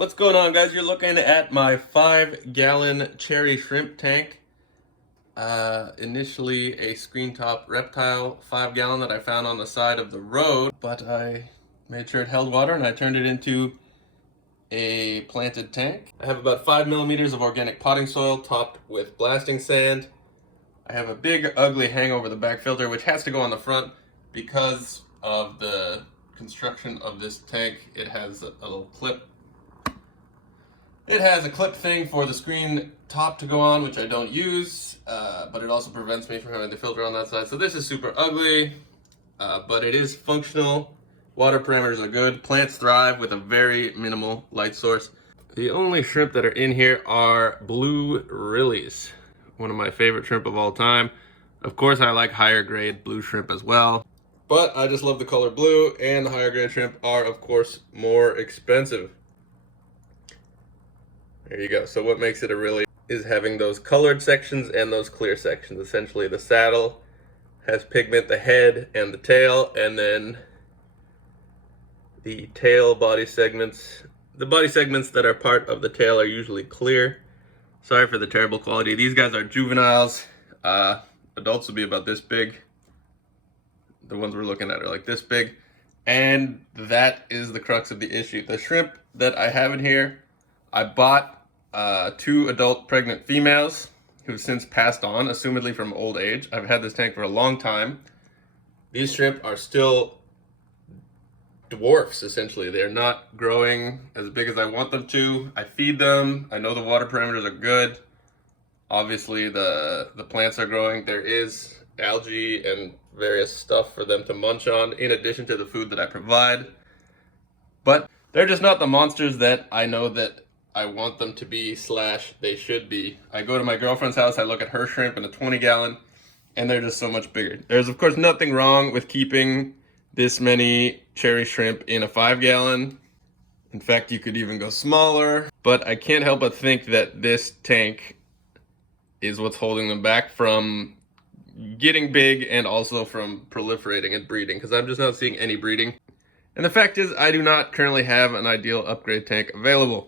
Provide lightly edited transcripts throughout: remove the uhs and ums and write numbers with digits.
What's going on, guys? You're looking at my 5-gallon cherry shrimp tank. Initially a screen top reptile 5-gallon that I found on the side of the road, but I made sure it held water and I turned it into a planted tank. I have about 5 millimeters of organic potting soil topped with blasting sand. I have a big ugly hang over the back filter, which has to go on the front because of the construction of this tank. It has a little clip. It has a clip thing for the screen top to go on, which I don't use, but it also prevents me from having the filter on that side. So this is super ugly, but it is functional. Water parameters are good. Plants thrive with a very minimal light source. The only shrimp that are in here are blue rillies, one of my favorite shrimp of all time. Of course, I like higher grade blue shrimp as well, but I just love the color blue, and the higher grade shrimp are, of course, more expensive. There you go. So what makes it a really is having those colored sections and those clear sections. Essentially, the saddle has pigment, the head and the tail, and then the tail body segments. The body segments that are part of the tail are usually clear. Sorry for the terrible quality. These guys are juveniles. Adults will be about this big. The ones we're looking at are like this big. And that is the crux of the issue. The shrimp that I have in here, I bought 2 adult pregnant females who've since passed on, assumedly from old age. I've had this tank for a long time. These shrimp are still dwarfs, essentially. They're not growing as big as I want them to. I feed them. I know the water parameters are good. Obviously, the plants are growing. There is algae and various stuff for them to munch on, in addition to the food that I provide. But they're just not the monsters that I know that I want them to be / they should be. I go to my girlfriend's house, I look at her shrimp in a 20-gallon, and they're just so much bigger. There's, of course, nothing wrong with keeping this many cherry shrimp in a 5-gallon. In fact, you could even go smaller, but I can't help but think that this tank is what's holding them back from getting big and also from proliferating and breeding, because I'm just not seeing any breeding. And the fact is, I do not currently have an ideal upgrade tank available.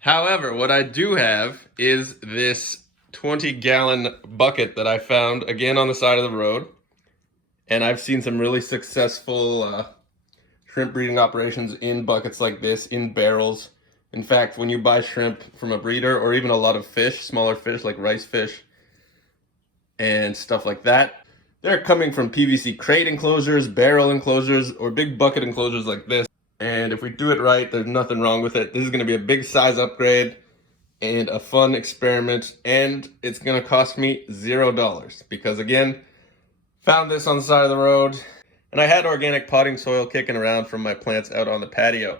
However, what I do have is this 20-gallon bucket that I found, again, on the side of the road. And I've seen some really successful shrimp breeding operations in buckets like this, in barrels. In fact, when you buy shrimp from a breeder, or even a lot of fish, smaller fish like rice fish and stuff like that, they're coming from PVC crate enclosures, barrel enclosures, or big bucket enclosures like this. And if we do it right, there's nothing wrong with it. This is going to be a big size upgrade and a fun experiment, and it's going to cost me $0 because, again, found this on the side of the road, and I had organic potting soil kicking around from my plants out on the patio.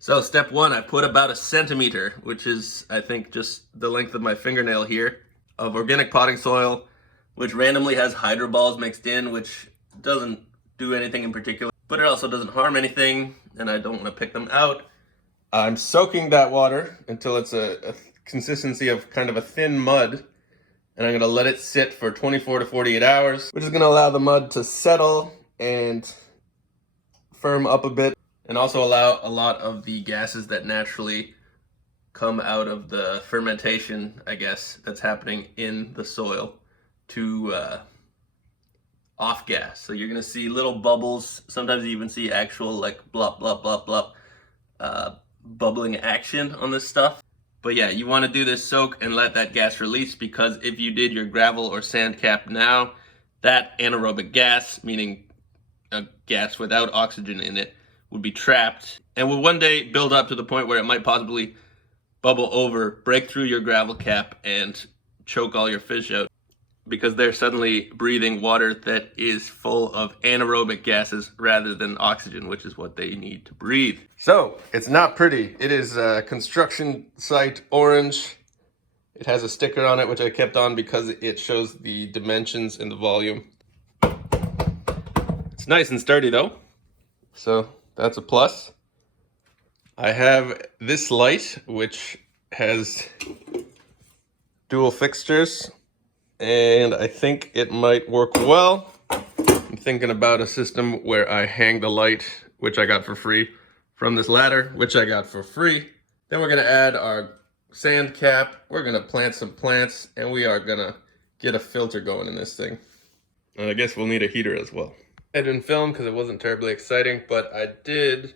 So step 1, I put about 1 centimeter, which is, I think, just the length of my fingernail here, of organic potting soil, which randomly has hydro balls mixed in, which doesn't do anything in particular, but it also doesn't harm anything, and I don't want to pick them out. I'm soaking that water until it's a consistency of kind of a thin mud, and I'm going to let it sit for 24 to 48 hours, which is going to allow the mud to settle and firm up a bit, and also allow a lot of the gases that naturally come out of the fermentation, I guess, that's happening in the soil to off gas. So you're gonna see little bubbles. Sometimes you even see actual like blop blop blop blop bubbling action on this stuff. But yeah, you want to do this soak and let that gas release, because if you did your gravel or sand cap now, that anaerobic gas, meaning a gas without oxygen in it, would be trapped and will one day build up to the point where it might possibly bubble over, break through your gravel cap, and choke all your fish out, because they're suddenly breathing water that is full of anaerobic gases rather than oxygen, which is what they need to breathe. So it's not pretty. It is construction site orange. It has a sticker on it, which I kept on because it shows the dimensions and the volume. It's nice and sturdy though, so that's a plus. I have this light, which has dual fixtures, and I think it might work well. In thinking about a system where I hang the light, which I got for free, from this ladder, which I got for free. Then we're gonna add our sand cap, we're gonna plant some plants, and we are gonna get a filter going in this thing. And I guess we'll need a heater as well. I didn't film because it wasn't terribly exciting, but I did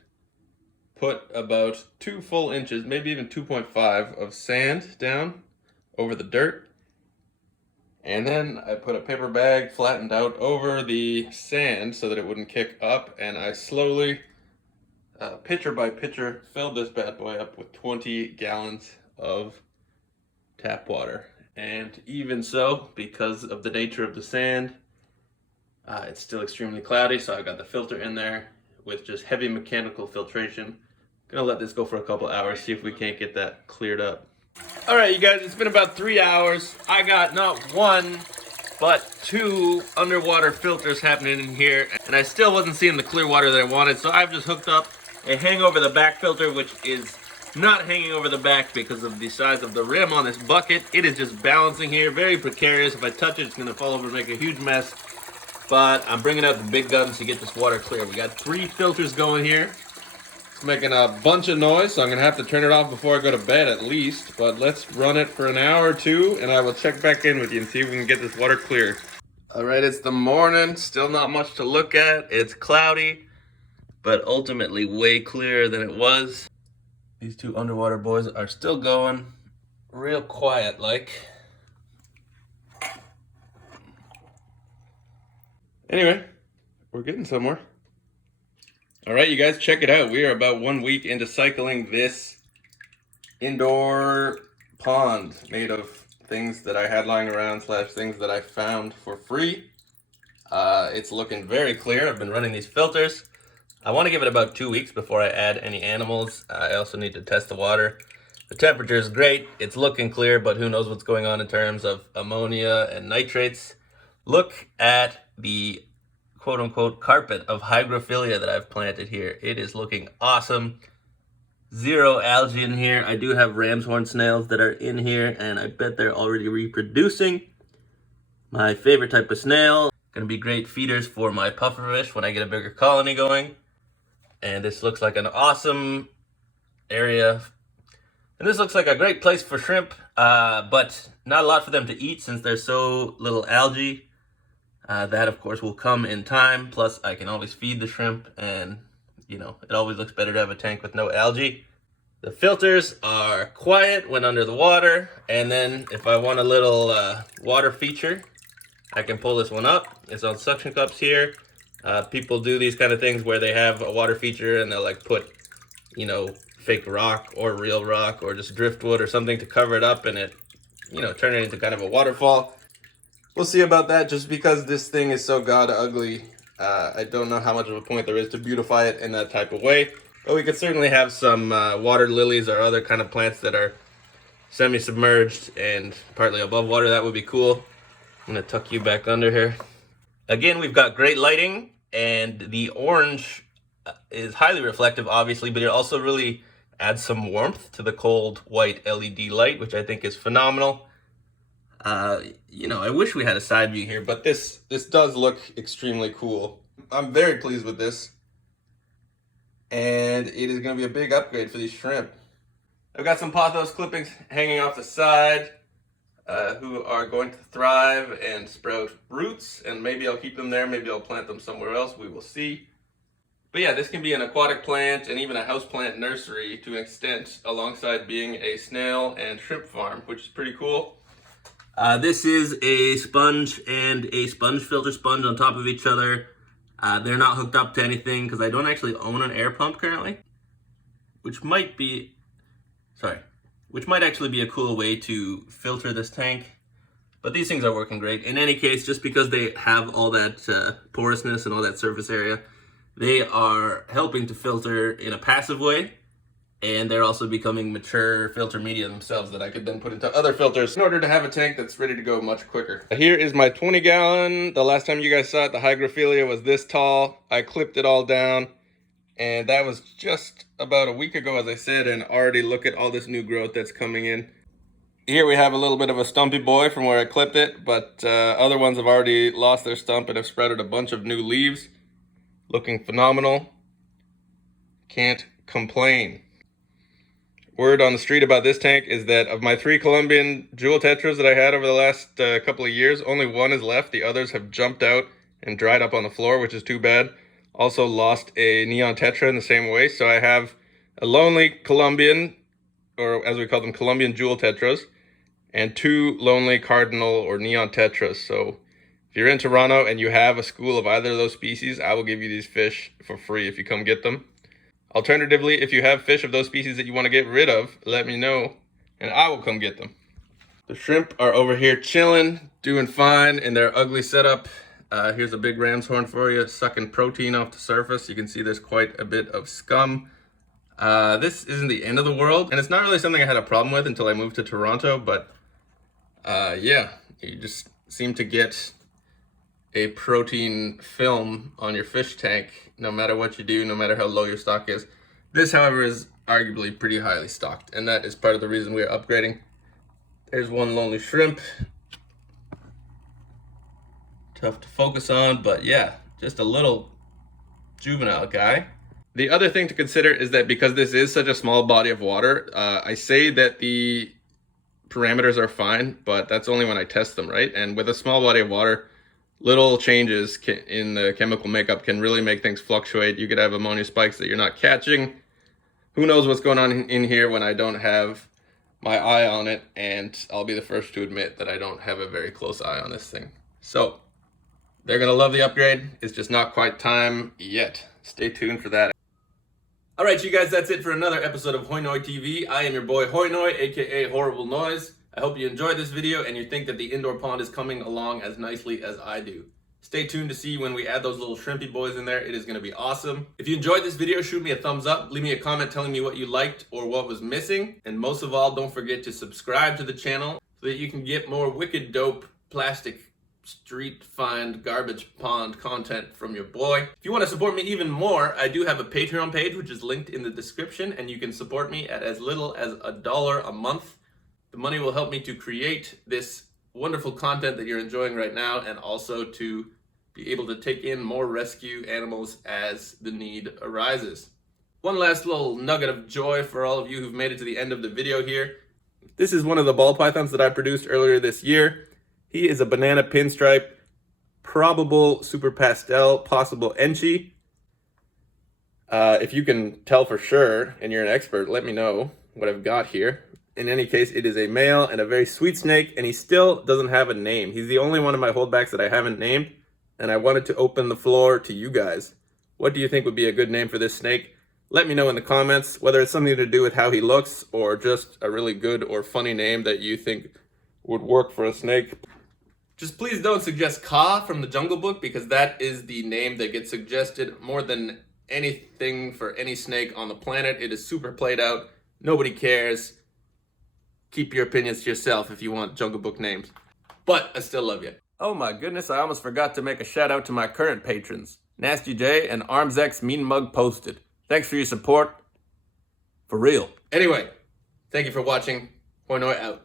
put about 2 full inches, maybe even 2.5 of sand down over the dirt. And then I put a paper bag flattened out over the sand so that it wouldn't kick up, and I slowly, pitcher by pitcher, filled this bad boy up with 20 gallons of tap water. And even so, because of the nature of the sand, it's still extremely cloudy, so I got the filter in there with just heavy mechanical filtration. Gonna let this go for a couple hours, see if we can't get that cleared up. All right, you guys, it's been about 3 hours. I got not 1, but 2 underwater filters happening in here, and I still wasn't seeing the clear water that I wanted, so I've just hooked up a hang over the back filter, which is not hanging over the back because of the size of the rim on this bucket. It is just balancing here, very precarious. If I touch it, it's gonna fall over and make a huge mess. But I'm bringing out the big guns to get this water clear. We got 3 filters going here. It's making a bunch of noise, so I'm gonna have to turn it off before I go to bed at least. But let's run it for an hour or 2, and I will check back in with you and see if we can get this water clear. All right, it's the morning. Still not much to look at. It's cloudy, but ultimately way clearer than it was. These 2 underwater boys are still going real quiet like. Anyway, we're getting somewhere. All right, you guys, check it out. We are about 1 week into cycling this indoor pond made of things that I had lying around / things that I found for free. It's looking very clear. I've been running these filters. I want to give it about 2 weeks before I add any animals. I also need to test the water. The temperature is great. It's looking clear, but who knows what's going on in terms of ammonia and nitrates. Look at the quote-unquote carpet of hygrophilia that I've planted here. It is looking awesome. 0 algae in here. I do have ram's horn snails that are in here, and I bet they're already reproducing. My favorite type of snail. Gonna be great feeders for my pufferfish when I get a bigger colony going. And this looks like an awesome area. And this looks like a great place for shrimp, but not a lot for them to eat since there's so little algae. That, of course, will come in time. Plus, I can always feed the shrimp, and, you know, it always looks better to have a tank with no algae. The filters are quiet when under the water, and then if I want a little water feature, I can pull this one up. It's on suction cups here. People do these kind of things where they have a water feature, and they'll, like, put, you know, fake rock or real rock or just driftwood or something to cover it up, and it, you know, turn it into kind of a waterfall. We'll see about that. Just because this thing is so god ugly, I don't know how much of a point there is to beautify it in that type of way. But we could certainly have some water lilies or other kind of plants that are semi-submerged and partly above water. That would be cool. I'm gonna tuck you back under here. Again, we've got great lighting, and the orange is highly reflective, obviously, but it also really adds some warmth to the cold white LED light, which I think is phenomenal. You know, I wish we had a side view here, but this does look extremely cool. I'm very pleased with this, and it is going to be a big upgrade for these shrimp. I've got some pothos clippings hanging off the side, who are going to thrive and sprout roots, and maybe I'll keep them there, maybe I'll plant them somewhere else, we will see. But yeah, this can be an aquatic plant and even a houseplant nursery to an extent, alongside being a snail and shrimp farm, which is pretty cool. This is a sponge and a sponge filter sponge on top of each other. They're not hooked up to anything because I don't actually own an air pump currently, which might actually be a cool way to filter this tank. But these things are working great. In any case, just because they have all that porousness and all that surface area, they are helping to filter in a passive way. And they're also becoming mature filter media themselves that I could then put into other filters in order to have a tank that's ready to go much quicker. Here is my 20 gallon. The last time you guys saw it, the hygrophilia was this tall. I clipped it all down, and that was just about a week ago, as I said, and already look at all this new growth that's coming in. Here we have a little bit of a stumpy boy from where I clipped it, but other ones have already lost their stump and have sprouted a bunch of new leaves. Looking phenomenal. Can't complain. Word on the street about this tank is that of my 3 Colombian jewel tetras that I had over the last couple of years, only 1 is left. The others have jumped out and dried up on the floor, which is too bad. Also lost a neon tetra in the same way. So I have a lonely Colombian, or as we call them, Colombian jewel tetras, and 2 lonely cardinal or neon tetras. So if you're in Toronto and you have a school of either of those species, I will give you these fish for free if you come get them. Alternatively, if you have fish of those species that you want to get rid of, let me know, and I will come get them. The shrimp are over here chilling, doing fine in their ugly setup. Here's a big ram's horn for you, sucking protein off the surface. You can see there's quite a bit of scum. This isn't the end of the world, and it's not really something I had a problem with until I moved to Toronto, but yeah, you just seem to get a protein film on your fish tank no matter what you do, no matter how low your stock is. This, however, is arguably pretty highly stocked, and that is part of the reason we are upgrading. There's one lonely shrimp. Tough to focus on, but yeah, just a little juvenile guy. The other thing to consider is that because this is such a small body of water, I say that the parameters are fine, but that's only when I test them, right? And with a small body of water, little changes in the chemical makeup can really make things fluctuate. You could have ammonia spikes that you're not catching. Who knows what's going on in here when I don't have my eye on it, and I'll be the first to admit that I don't have a very close eye on this thing. So they're gonna love the upgrade. It's just not quite time yet. Stay tuned for that. All right, you guys, that's it for another episode of Hoi Noi TV. I am your boy Hoi Noi, aka Horrible Noise. I hope you enjoyed this video and you think that the indoor pond is coming along as nicely as I do. Stay tuned to see when we add those little shrimpy boys in there. It is going to be awesome. If you enjoyed this video, shoot me a thumbs up. Leave me a comment telling me what you liked or what was missing. And most of all, don't forget to subscribe to the channel so that you can get more wicked dope plastic street find garbage pond content from your boy. If you want to support me even more, I do have a Patreon page which is linked in the description, and you can support me at as little as $1 a month. The money will help me to create this wonderful content that you're enjoying right now, and also to be able to take in more rescue animals as the need arises. One last little nugget of joy for all of you who've made it to the end of the video here. This is one of the ball pythons that I produced earlier this year. He is a banana pinstripe, probable super pastel, possible enchi. If you can tell for sure and you're an expert, let me know what I've got here. In any case, it is a male and a very sweet snake, and he still doesn't have a name. He's the only one of my holdbacks that I haven't named, and I wanted to open the floor to you guys. What do you think would be a good name for this snake? Let me know in the comments, whether it's something to do with how he looks or just a really good or funny name that you think would work for a snake. Just please don't suggest Ka from the Jungle Book, because that is the name that gets suggested more than anything for any snake on the planet. It is super played out. Nobody cares. Keep your opinions to yourself if you want Jungle Book names. But I still love you. Oh my goodness, I almost forgot to make a shout out to my current patrons, Nasty J and ArmsX Mean Mug Posted. Thanks for your support. For real. Anyway, thank you for watching. Hoi Noi out.